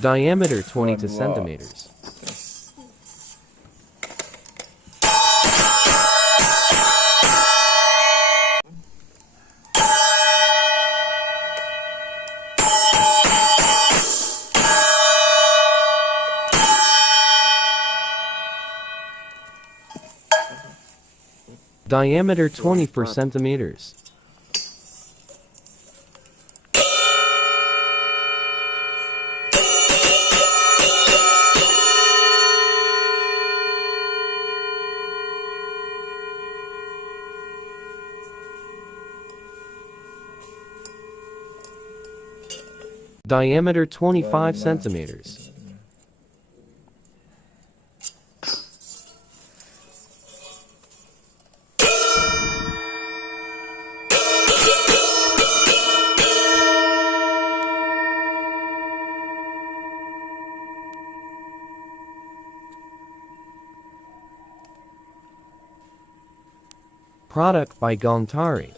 Diameter 22 centimeters. Diameter 24 centimeters. Diameter 25 centimeters. Product by GONG TARI.